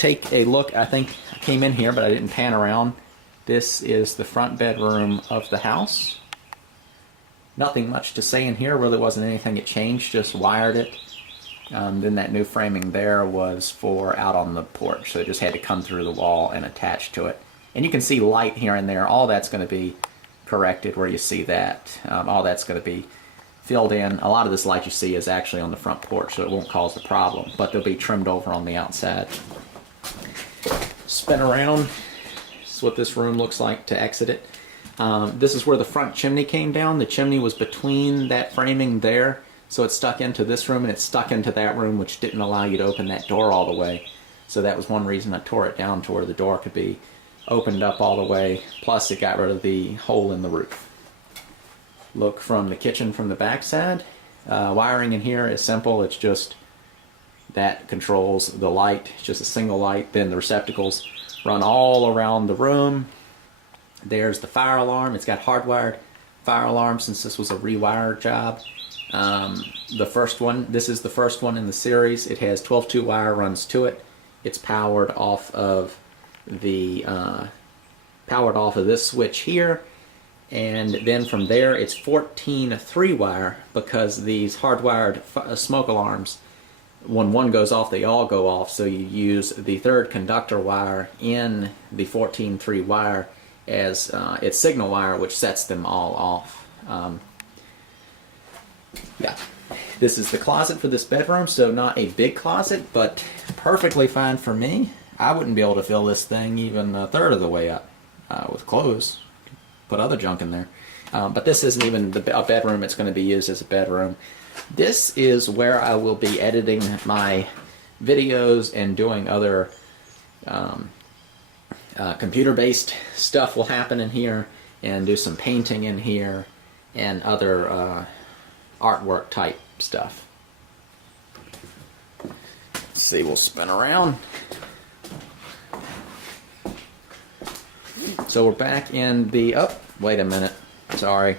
take a look. I think I came in here, but I didn't pan around. This is the front bedroom of the house. Nothing much to say in here. Really wasn't anything that changed, just wired it. Then that new framing there was for out on the porch, so it just had to come through the wall and attach to it. And you can see light here and there. All that's going to be corrected where you see that. All that's going to be filled in. A lot of this light you see is actually on the front porch, so it won't cause a problem, but they'll be trimmed over on the outside. Spin around. This is what this room looks like to exit it. This is where the front chimney came down. The chimney was between that framing there, so it stuck into this room and it stuck into that room, which didn't allow you to open that door all the way. So that was one reason I tore it down to where the door could be opened up all the way. Plus it got rid of the hole in the roof. Look from the kitchen from the back side. Wiring in here is simple. It's just that controls the light. It's just a single light. Then the receptacles run all around the room. There's the fire alarm. It's got hardwired fire alarm since this was a rewire job. The first one, this is the first one in the series. It has 12-2 wire runs to it. It's powered off of the this switch here, and then from there it's 14-3 wire, because these hardwired smoke alarms, when one goes off, they all go off. So you use the third conductor wire in the 14-3 wire as its signal wire, which sets them all off. Yeah, this is the closet for this bedroom, so not a big closet, but perfectly fine for me. I wouldn't be able to fill this thing even a third of the way up with clothes. Put other junk in there. But this isn't even a bedroom. It's going to be used as a bedroom. This is where I will be editing my videos and doing other computer-based stuff will happen in here, and do some painting in here and other artwork type stuff. Let's see, we'll spin around. So we're back in the, oh, wait a minute, sorry.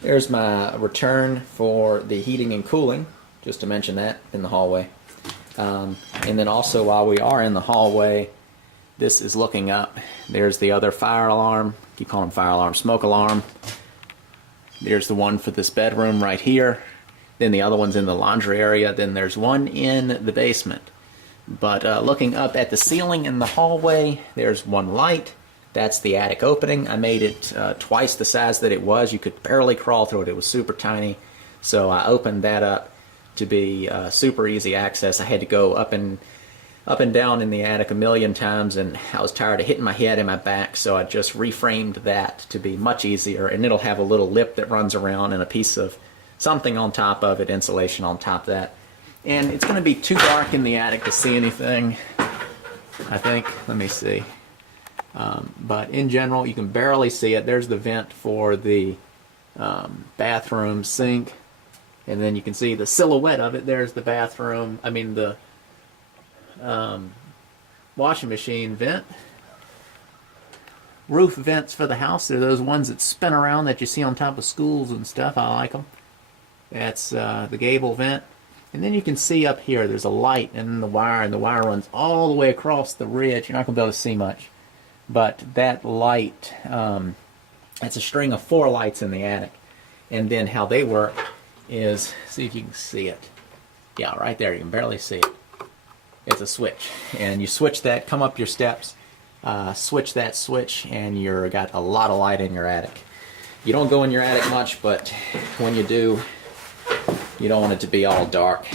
There's my return for the heating and cooling, just to mention that, in the hallway. And then also, while we are in the hallway, this is looking up. There's the other fire alarm, keep calling them fire alarm, smoke alarm. There's the one for this bedroom right here. Then the other one's in the laundry area. Then there's one in the basement. But looking up at the ceiling in the hallway, there's one light. That's the attic opening. I made it twice the size that it was. You could barely crawl through it. It was super tiny. So I opened that up to be super easy access. I had to go up and down in the attic a million times, and I was tired of hitting my head and my back, so I just reframed that to be much easier. And it'll have a little lip that runs around and a piece of something on top of it, insulation on top of that. And it's going to be too dark in the attic to see anything, I think. Let me see. But in general, you can barely see it. There's the vent for the bathroom sink. And then you can see the silhouette of it. There's the bathroom, the washing machine vent. Roof vents for the house. They're those ones that spin around that you see on top of schools and stuff. I like them. That's the gable vent. And then you can see up here, there's a light and the wire runs all the way across the ridge. You're not going to be able to see much. But that light, it's a string of 4 lights in the attic. And then how they work is, see if you can see it. Yeah, right there, you can barely see it. It's a switch. And you switch that, come up your steps, switch that switch, and you've got a lot of light in your attic. You don't go in your attic much, but when you do, you don't want it to be all dark.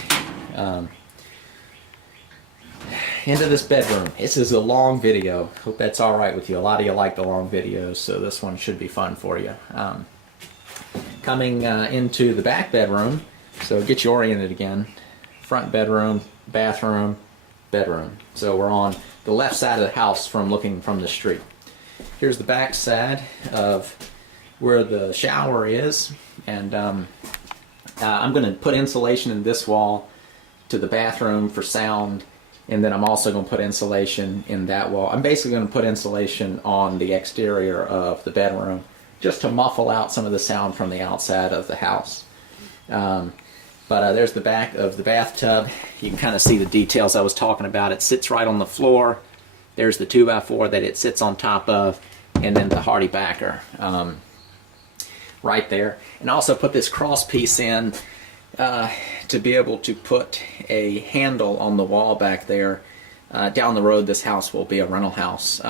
Into this bedroom. This is a long video. Hope that's alright with you. A lot of you like the long videos, so this one should be fun for you. Coming into the back bedroom, so get you oriented again. Front bedroom, bathroom, bedroom. So we're on the left side of the house from looking from the street. Here's the back side of where the shower is, and I'm going to put insulation in this wall to the bathroom for sound, and then I'm also going to put insulation in that wall. I'm basically going to put insulation on the exterior of the bedroom just to muffle out some of the sound from the outside of the house. But there's the back of the bathtub. You can kind of see the details I was talking about. It sits right on the floor. There's the 2x4 that it sits on top of, and then the hardy backer right there. And also put this cross piece in to be able to put a handle on the wall back there. Down the road, this house will be a rental house.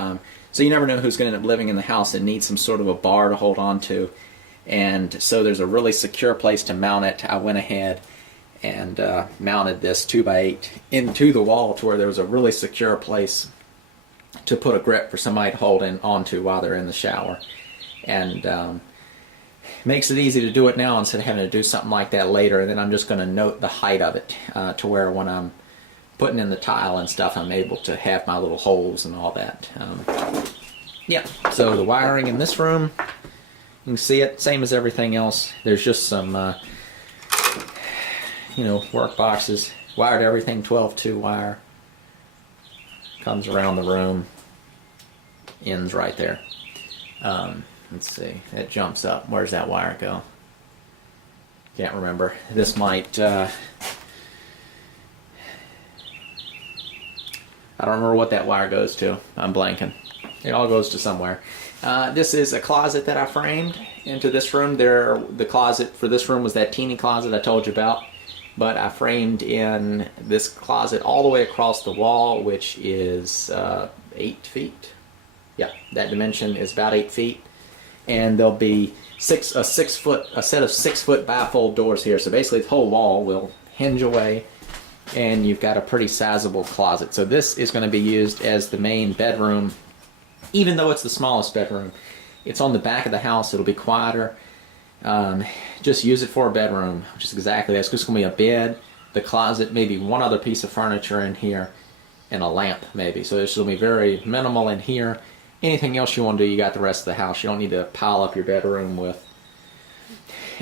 So you never know who's going to end up living in the house and needs some sort of a bar to hold on to. And so there's a really secure place to mount it. I went ahead and mounted this 2x8 into the wall to where there was a really secure place to put a grip for somebody to hold onto while they're in the shower. And makes it easy to do it now instead of having to do something like that later. And then I'm just going to note the height of it to where when I'm putting in the tile and stuff, I'm able to have my little holes and all that. Yeah, so the wiring in this room, you can see it, same as everything else. There's just some, work boxes. Wired everything 12-2 wire. Comes around the room. Ends right there. Let's see, it jumps up. Where's that wire go? Can't remember. This might, I don't remember what that wire goes to. I'm blanking. It all goes to somewhere. This is a closet that I framed into this room. The closet for this room was that teeny closet I told you about. But I framed in this closet all the way across the wall, which is 8 feet. Yeah, that dimension is about 8 feet. And there'll be a set of 6 foot bifold doors here. So basically the whole wall will hinge away, and you've got a pretty sizable closet. So this is going to be used as the main bedroom. Even though it's the smallest bedroom, it's on the back of the house. It'll be quieter. Just use it for a bedroom, which is exactly that. It's just going to be a bed, the closet, maybe one other piece of furniture in here, and a lamp maybe. So this will be very minimal in here. Anything else you want to do, you got the rest of the house. You don't need to pile up your bedroom with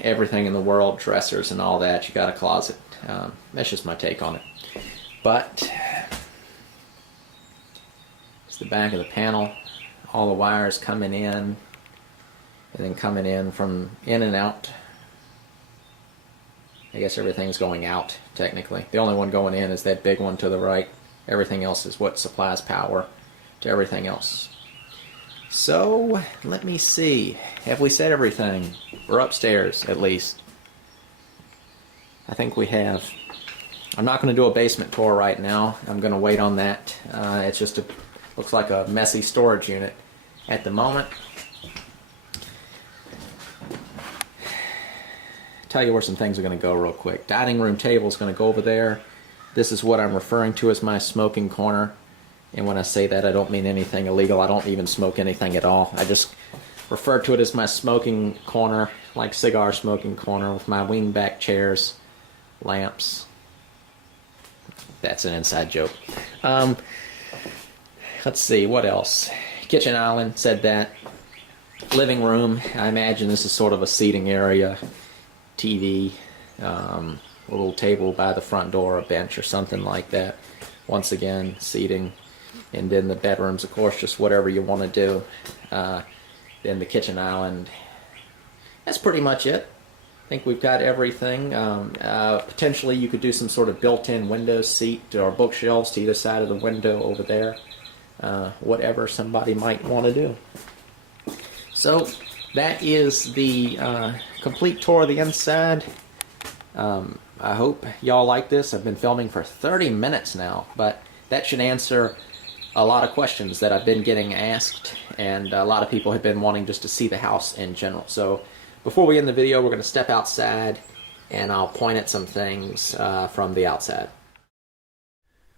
everything in the world, dressers and all that. You got a closet. That's just my take on it. But it's the back of the panel. All the wires coming in, and then coming in from in and out. I guess everything's going out, technically. The only one going in is that big one to the right. Everything else is what supplies power to everything else. So, let me see. Have we said everything? We're upstairs, at least. I think we have. I'm not going to do a basement tour right now. I'm going to wait on that. It's just looks like a messy storage unit at the moment. Tell you where some things are going to go real quick. Dining room table is going to go over there. This is what I'm referring to as my smoking corner. And when I say that, I don't mean anything illegal. I don't even smoke anything at all. I just refer to it as my smoking corner, like cigar smoking corner, with my wingback chairs, lamps. That's an inside joke. Let's see, what else? Kitchen island, said that. Living room, I imagine this is sort of a seating area. TV, a little table by the front door, a bench or something like that. Once again, seating. And then the bedrooms, of course, just whatever you want to do. Then the kitchen island. That's pretty much it. I think we've got everything. Potentially you could do some sort of built-in window seat or bookshelves to either side of the window over there. Whatever somebody might want to do. So that is the complete tour of the inside. I hope y'all like this. I've been filming for 30 minutes now, but that should answer a lot of questions that I've been getting asked, and a lot of people have been wanting just to see the house in general. So before we end the video, we're going to step outside, and I'll point at some things from the outside.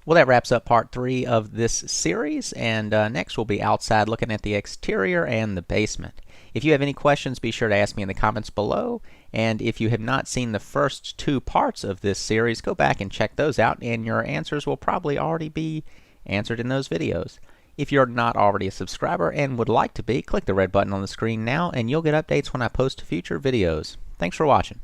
Well, that wraps up part 3 of this series, and next we'll be outside looking at the exterior and the basement. If you have any questions, be sure to ask me in the comments below, and if you have not seen the first 2 parts of this series, go back and check those out, and your answers will probably already be answered in those videos. If you're not already a subscriber and would like to be, click the red button on the screen now, and you'll get updates when I post future videos. Thanks for watching.